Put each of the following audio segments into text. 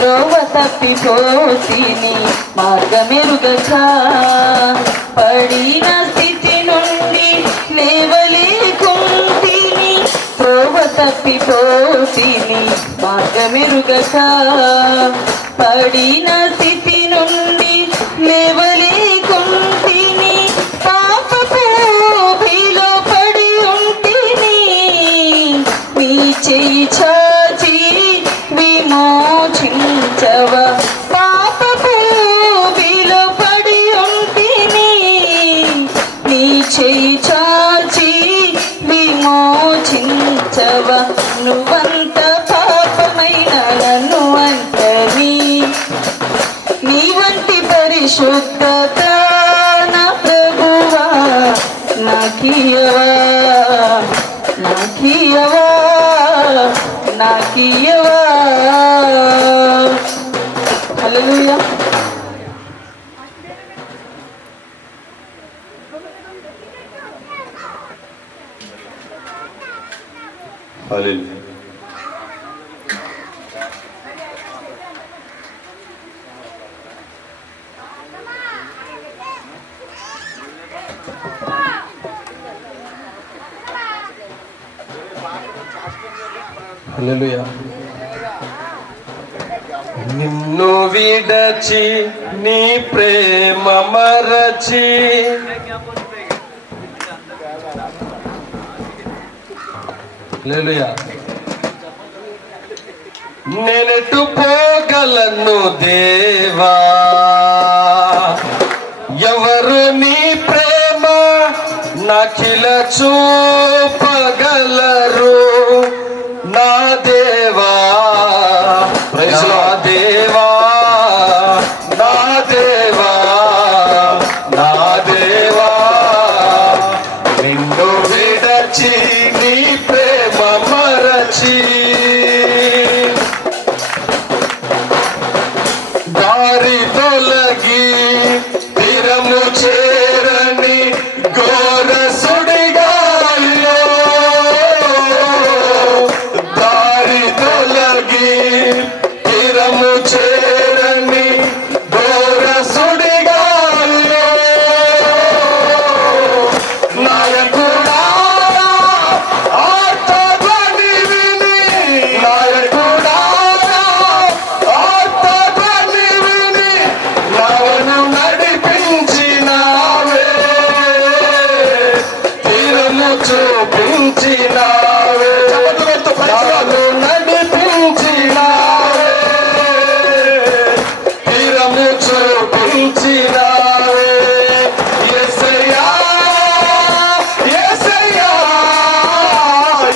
త్రోవ తప్పిపోతిని మార్గమెరుగక, పడిన స్థితి నుండి లేవలేకుంటిని. త్రోవ తప్పిపోతిని మార్గమెరుగక, పడిన స్థితి నుండి లేవలేకుంటిని. పాపపు ఊబిలో పడి ఉంటిని, నీ చెయ్యి చాచి విమోచించవా. పాపపు ఊబిలో పడి ఉంటిని, నీ చెయ్యి చాచి విమోచించవా. నువ్వంత పాపమైన నన్ను అంటని, నీ వంటి పరిశుద్ధత నా ప్రభువా నాకియవా, నాకియవా, నాకియవా. హల్లెలూయా. హల్లెలూయా. హల్లెలూయా. నిన్ను విడచి నీ ప్రేమ మరచి, హల్లెలూయా, నేనెటు పోగలను దేవా, ఎవరు నీ ప్రేమ నాకిల చూపగలరు. నా దేవా, నా దేవా, నా దేవా, నా దేవా, నిన్ను విడచి నీ ప్రేమ మరచి, దారి తొలగి తీరము చేరని ఘోర సుడిగాలిలో, దారి తొలగి తీరము చేరని ఘోర సుడిగాలిలో, నాయకుడా ఆర్తధ్వని విని, నాయకుడా ఆర్తధ్వని విని నన్ను నడిపించినావే, తీరము చూపించినావే, నన్ను నడిపించినావే, తీరము చూపించినావే. యేసయ్యా, యేసయ్యా,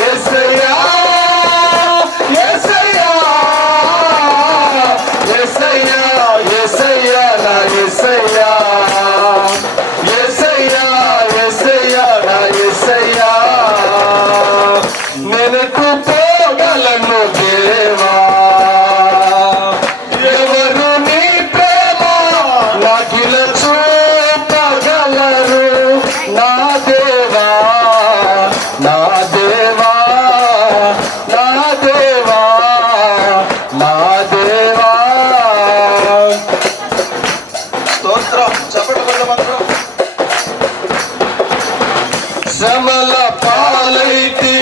యేసయ్యా, యేసయ్యా, యేసయ్యా, యేసయ్యా, నా యేసయ్యా, యేసయ్యా, యేసయ్యా, నా యేసయ్యా, నేనెటు పోగలను దేవా, ఎవరు నీ ప్రేమ నాకిల చూపగలరు. నా దేవా, నా దేవా, నా దేవా, నా దేవా. స్తోత్రం. చెప్పండి కొంతమంది. శ్రమల పాలైతి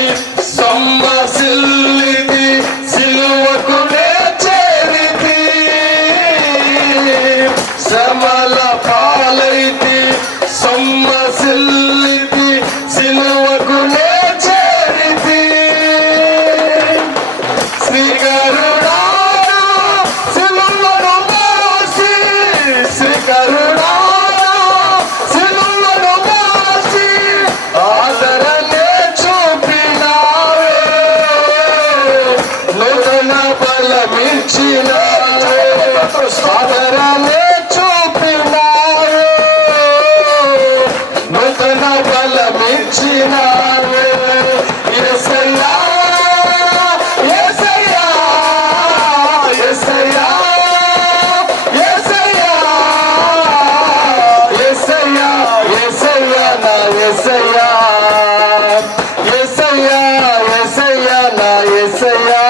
సొమ్మసిల్లితి, సిలువకు నే చేరితి. శ్రమల పాలైతి సొమ్మసిల్లితి, సిలువకు నే చేరితి. శ్రీకరుణా సిలువను మోసి, శ్రీకరుణా సిలువను మోసి ఆదరణే చూపినావే, నూతన బలమిచ్చినావే, ఆదరణే చూపినావే, నూతన బలమిచ్చినావే. యేసయ్యా, యేసయ్యా, యేసయ్యా, యేసయ్యా, యేసయ్యా, యేసయ్యా, నా యేసయ్యా, యేసయ్యా, యేసయ్యా, నా యేసయ్యా,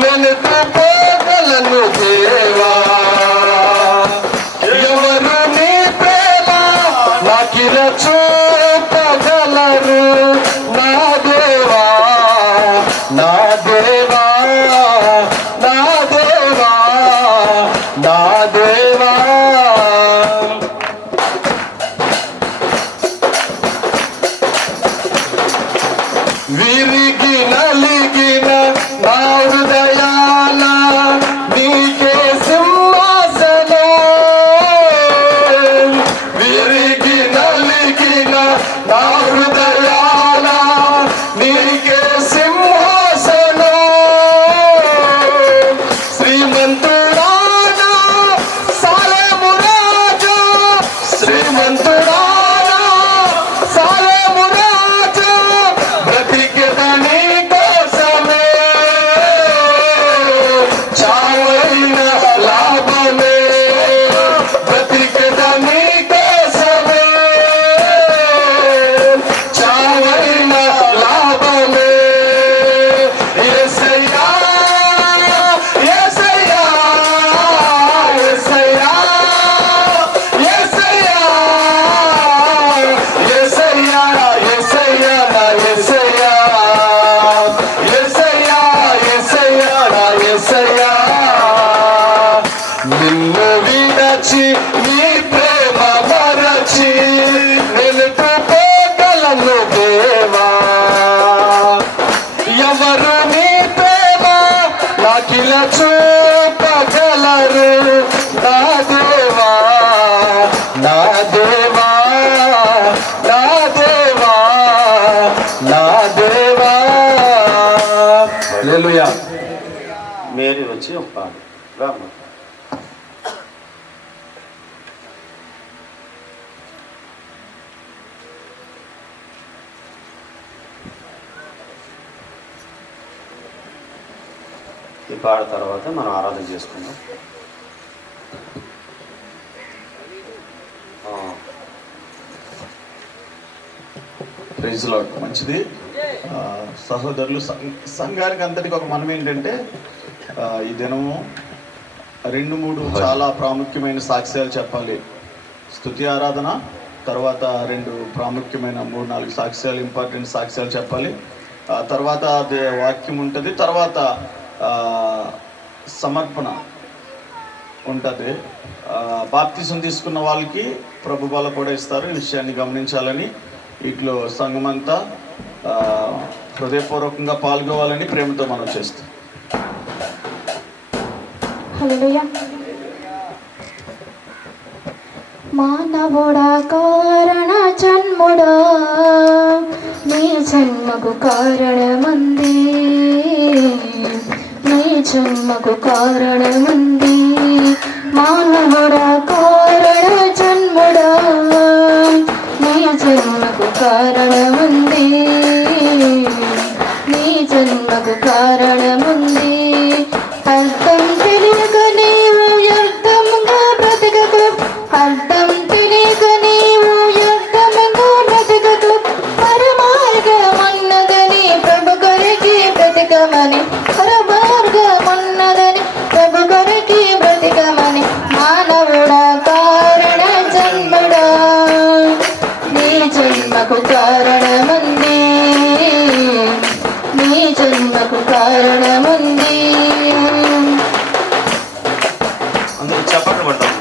నేనెటు సాకిల చూపగలరు నా దేవా నా దేవా నా దేవా నా దేవా. హల్లెలూయా. మేరీ వచ్చి ఒక పాట రామ్మ. ఈ పాట తర్వాత మనం ఆరాధన చేసుకుందాం. Praise lord. మంచిది సహోదరులు. సంఘానికి అంతటికి ఒక మనం ఏంటంటే ఈ దినము 2-3 చాలా ప్రాముఖ్యమైన సాక్ష్యాలు చెప్పాలి. స్తుతి ఆరాధన తర్వాత 2 ప్రాముఖ్యమైన 3-4 సాక్ష్యాలు, ఇంపార్టెంట్ సాక్ష్యాలు చెప్పాలి. తర్వాత వాక్యం ఉంటుంది, తర్వాత సమర్పణ ఉంటుంది. బాప్తిసం తీసుకున్న వాళ్ళకి ప్రభు బల కూడా ఇస్తారు. ఈ విషయాన్ని గమనించాలని వీటిలో సంఘమంతా హృదయపూర్వకంగా పాల్గొవాలని ప్రేమతో మనం చేస్తాం. హల్లెలూయా. మానవుడా కారణ జన్ముడా నీ జన్మకు కారణమంది, నీ జన్మకు కారణమంది. మానవుడా కారణ జన్ముడా నీ జన్మకు కారణముంది, నీ జన్మకు కారణముంది. అర్థం తెలియక నీవు వ్యర్థముగా బ్రతకకు, అర్థం తెలియక నీవు వ్యర్థముగా బ్రతకకు. పరమార్గమన్నదని ప్రభు కొరకి బ్రతకమని, పరమార్గమన్నదని ప్రభు కొరకి బ్రతకమని. మానవుడా కారణ జన్ముడా నీ జన్మకు కారణముంది, నీ జన్మకు కారణముంది. అందరూ చెప్పండి పడతాం.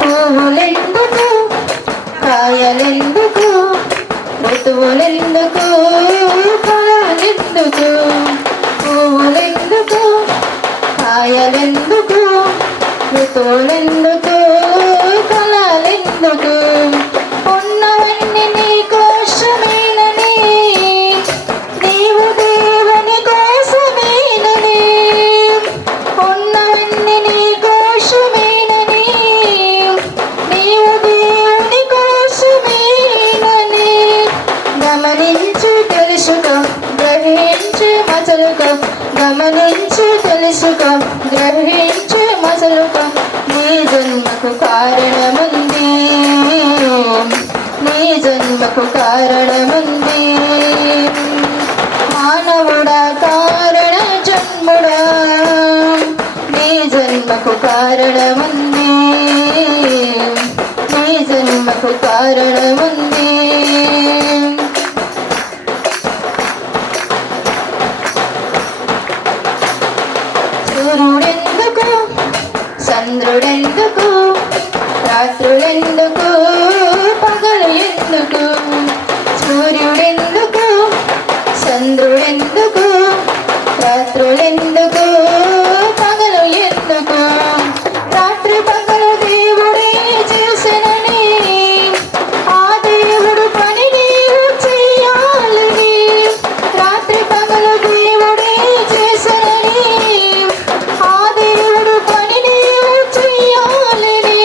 పువ్వులెందుకు కాయలెందుకు, ఋతువులెందుకు కాయలెందుకు. పువ్వులెందుకు కాయలెందుకు, ఋతువులెందుకు కళలెందుకు. ఉన్నవన్నీ నీ కోసమేనని, నీవు దేవుని కోసమేనని. ఉన్నవన్నీ నీ కోసమేనని, నీవు దేవుని కోసమేనని. గమనించు తెలుసుకో, గ్రహించు మసలుకో, గమనించు తెలుసుకో, గ్రహించు మసలుకో. నీ జన్మకు కారణముంది, నీ జన్మకు కారణముంది. మానవుడా కారణ జన్ముడా నీ జన్మకు కారణముంది, నీ జన్మకు కారణముంది. సూర్యుడెందుకు చంద్రుడెందుకు, రాత్రులెందుకు పగలు ఎందుకు. సూర్యుడెందుకు చంద్రుడెందుకు, రాత్రులెందుకు పగలు ఎందుకు. రాత్రి పగలు దేవుడే చేసెనని, ఆ దేవుడు పని నీవు చెయ్యాలని. రాత్రి పగలు దేవుడే చేసెనని, ఆ దేవుడు పని నీవు చెయ్యాలని.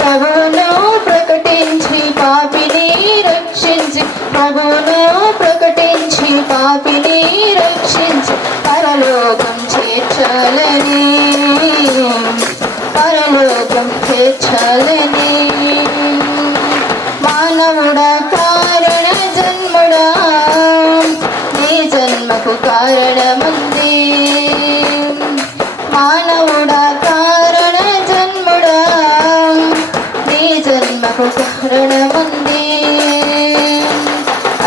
ప్రభువును ప్రకటించి పాపిని రక్షించి, ప్రభువును ప్రకటించి పాపిని రక్షించి పరలోకం చేర్చాలని, పరలోకం చేర్చాలని. మానవుడా కారణ జన్ముడా నీ జన్మకు కారణముంది. మానవుడా కారణ జన్ముడా నీ జన్మకు కారణముంది.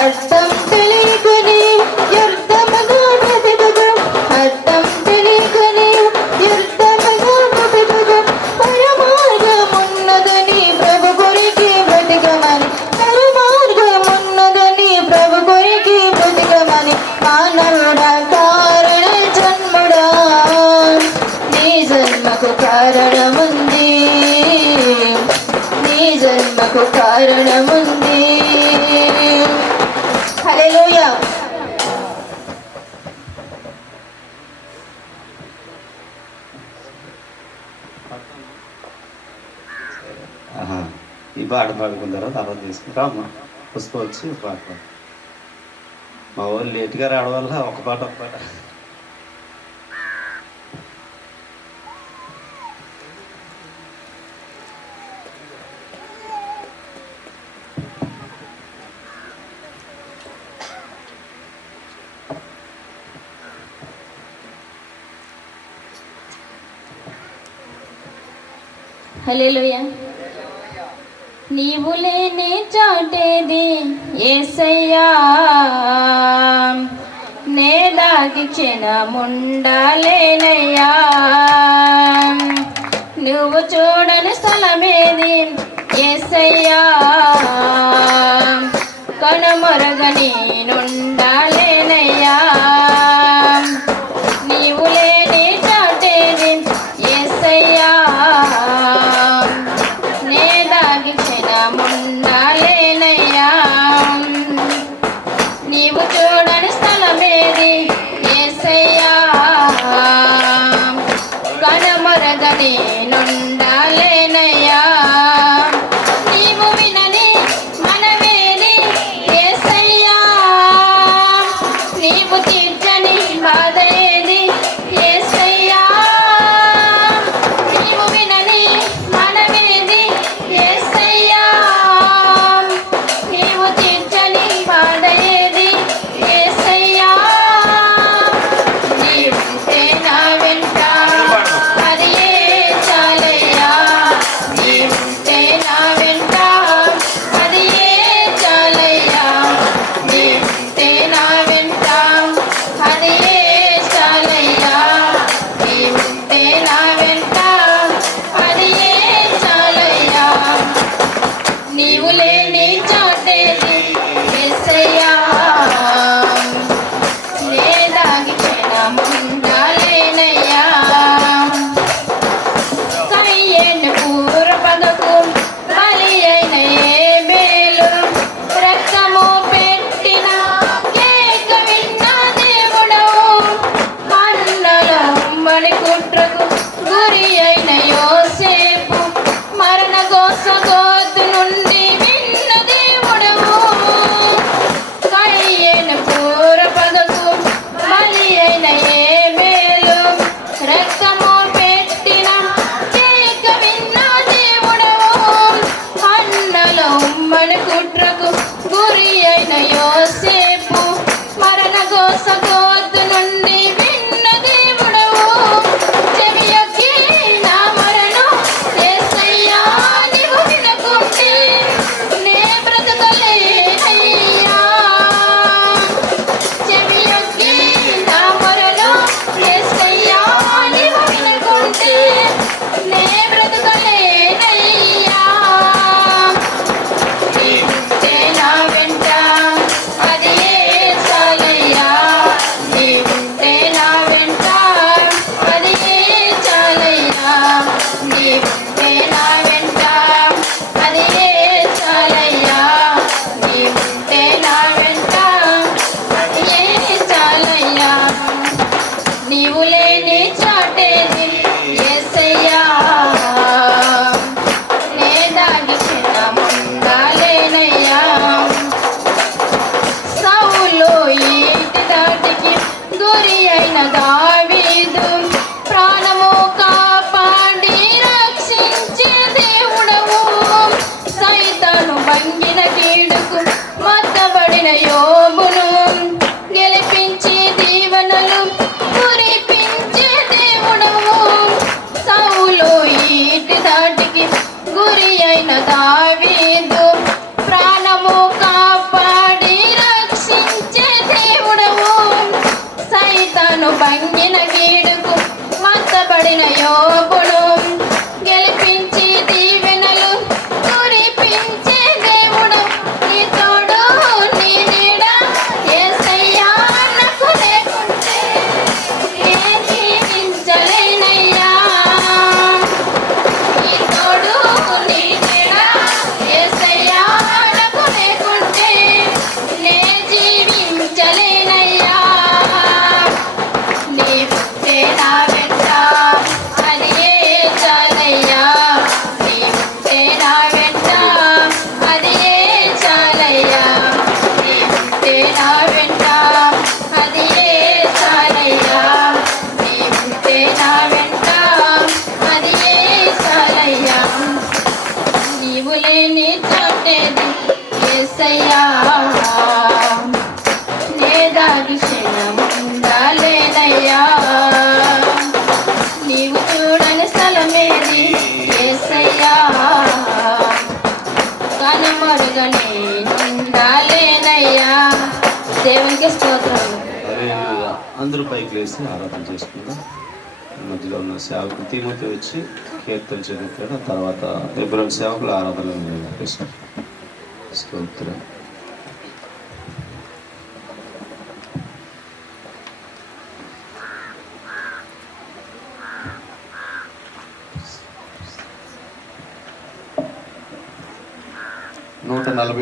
అర్థం తెలియక నీవు వ్యర్థముగా బ్రతకకు, అర్థం తెలియక నీవు వ్యర్థముగా బ్రతకకు. పరమార్గమున్నదని ప్రభు కొరకి బ్రతకమని, పరమార్గమున్నదని ప్రభు కొరకి బ్రతకమని. మానవుడా కారణముంది, నీ జన్మకు కారణముంది. హల్లెలూయా. ఈ పాట పాడుకున్న తర్వాత తీసుకుంటా అమ్మ పుష్ప వచ్చి పాట పాడు. మా వాళ్ళు లేట్గా రావడం వల్ల ఒక పాట. హల్లెలూయా. నీవు లేని చాటేది యేసయ్యా, నే దాగి క్షణముండాలేనయ్యా. నువ్వు చూడని స్థలమేది యేసయ్యా, కనుమరుగని నుండాలేనయ్యా. నీవు లేని చాటేది యేసయ్యా, నే దాగి క్షణముండాలేనయ్యా. నీవు చూడని స్థలమేది యేసయ్యా, కనుమరుగని నుండాలేనయ్యా. నీవు వినని మనవేది యేసయ్యా, నీవు తీర్చని బాధ ఏది యేసయ్యా. నీవు వినని మనవేది యేసయ్యా, నీవు తీర్చని బాధ ఏది యేసయ్యా. నీవుంటే నా వెంట అది ఏ చాలయ్యా, నీవుంటే నా వెంట అది ఏ చాలయ్యా. నీవుంటే నా వెంట అది ఏ చాలయ్యా, నీవుంటే నా వెంట అది ఏ చాలయ్యా. నీవు లేని చాటేది యేసయ్యా, నే దాగి క్షణముండాలేనయ్యా. కయ్యేను పూర్వపగకు బలి అయిన ఏబేలు, రక్తము పెట్టిన కేక విన్న దేవుడవు. అన్నల ఉమ్మడి కుట్రకు గురి అయిన యోసేపు, మరణ గోసగోతు నుండి విన్న దేవుడవు. కయ్యేను పూర్వపగకు బలి అయిన ఏబేలు, రక్తము పెట్టిన కేక విన్న దేవుడవు. అన్నల ఉమ్మడి కుట్రకు గురి అయిన యోసేపు, మరణ గోసగోతు నుండి విన్న దేవుడవు. చెవియొగ్గి నా మొరను యేసయ్యా, నీవు వినకుంటే నే బ్రతకలేనయ్యా. చెవియొగ్గి నా మొరను యేసయ్యా, నీవు వినకుంటే నే బ్రతకలేనయ్యా. నీవుంటే నా వెంట అది ఏ చాలయ్యా, నీవుంటే నా వెంట అది ఏ చాలయ్యా. నీవుంటే నా వెంట అది ఏ చాలయ్యా, నీవుంటే నా వెంట అది ఏ చాలయ్యా. నీవు లేని చాటేది యేసయ్యా, నే దాగి క్షణముండాలేనయ్యా. సౌలు ఈటి దాటికి గురి అయిన దావీదు, ప్రాణము కాపాడి రక్షించే దేవుడవు. సైతాను భంగిన కీడుకు మత్తబడిన యోబును గెలిపించి దీవెనలు కురిపించే దేవుడవు. సౌలు ఈటి దాటికి గురి అయిన దావీదు, ప్రాణము కాపాడి రక్షించే దేవుడవు. సైతాను భంగిన కీడుకు మత్తబడిన యోబును గెలిపించి దీవెనలు కురిపించే దేవుడు. నీ తోడు నీ నీడ యేసయ్యా, నాకు లేకుంటే నే జీవించలేనయ్యా. అందరూ పైకి లేసి ఆరాధన చేసుకుందాం. మధ్యలో ఉన్న సేవకులు తిమోతి వచ్చి కీర్తన చదువుతాడు. ఆ తర్వాత ఎబ్రోన్ సేవకులు ఆరాధన చేస్తారు. స్తోత్రం. నూట 40